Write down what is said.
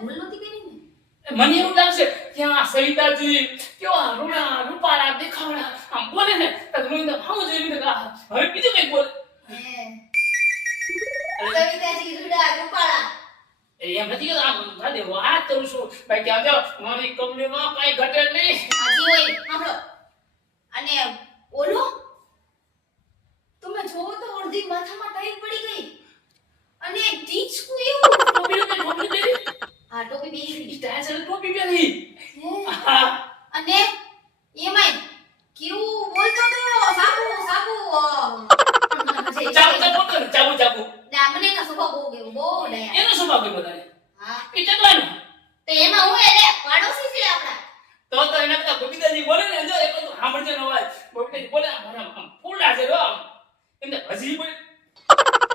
ભૂલ નથી કરી ને. મને એવું લાગશે કે આ સવિતાજી કેવા રૂપાળા દેખાવડા આમ બોલે ને તો હું તો આમ જોઈને કે હવે બીજું કઈ બોલે સવિતાજી રૂડા રૂપાળા એમ નથી કે આમ દાદે વાત કરું છું ભાઈ કે આજો મારી કંપનીમાં કઈ ઘટે નહીં હાજી હોય સાંભળો અને ઓલો તમે જોવો તો અડધી માથામાં ટાઈટ પડી ગઈ અને ટીચકુ એવું ટોપી પહેરી હા ટોપી પહેરી સ્ટાઇલ સાથે ટોપી પહેરી અને એમાંય કેવું બોલતો તો સાબુ સાબુ ચાબુ ના મને એનો સ્વભાવ બહુ ગયો બહુ દયા એનો સ્વભાવ કઈ બતાવે હા એ ચકવાનો તો એમાં હું એટલે પાડોશી છે આપડા તો એના કરતા બબીતાજી બોલે ને જો એક તો સાંભળજો ન હોય બબીતાજી બોલે આમ ફૂલા છે રો એમને હજી બોલે